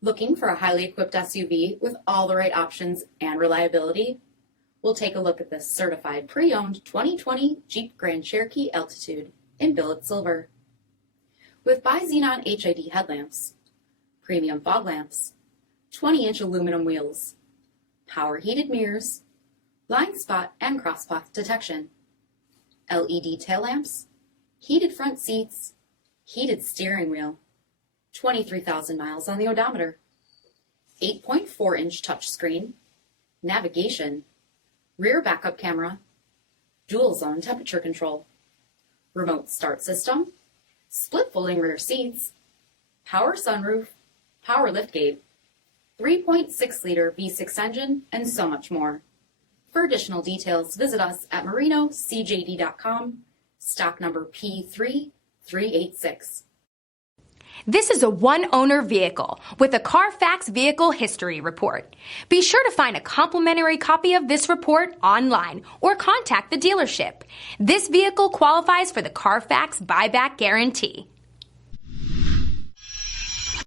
Looking for a highly equipped SUV with all the right options and reliability? We'll take a look at this certified pre-owned 2020 Jeep Grand Cherokee Altitude in billet silver. With BI-XENON HID headlamps, premium fog lamps, 20-inch aluminum wheels, power heated mirrors, blind spot and crosswalk detection, LED tail lamps, heated front seats, heated steering wheel, 23,000 miles on the odometer, 8.4-inch touchscreen, navigation, rear backup camera, dual zone temperature control, remote start system, split folding rear seats, power sunroof, power liftgate, 3.6-liter V6 engine, and so much more. For additional details, visit us at marinocjd.com, stock number P3386. This is a one-owner vehicle with a Carfax Vehicle History Report. Be sure to find a complimentary copy of this report online or contact the dealership. This vehicle qualifies for the Carfax Buyback Guarantee.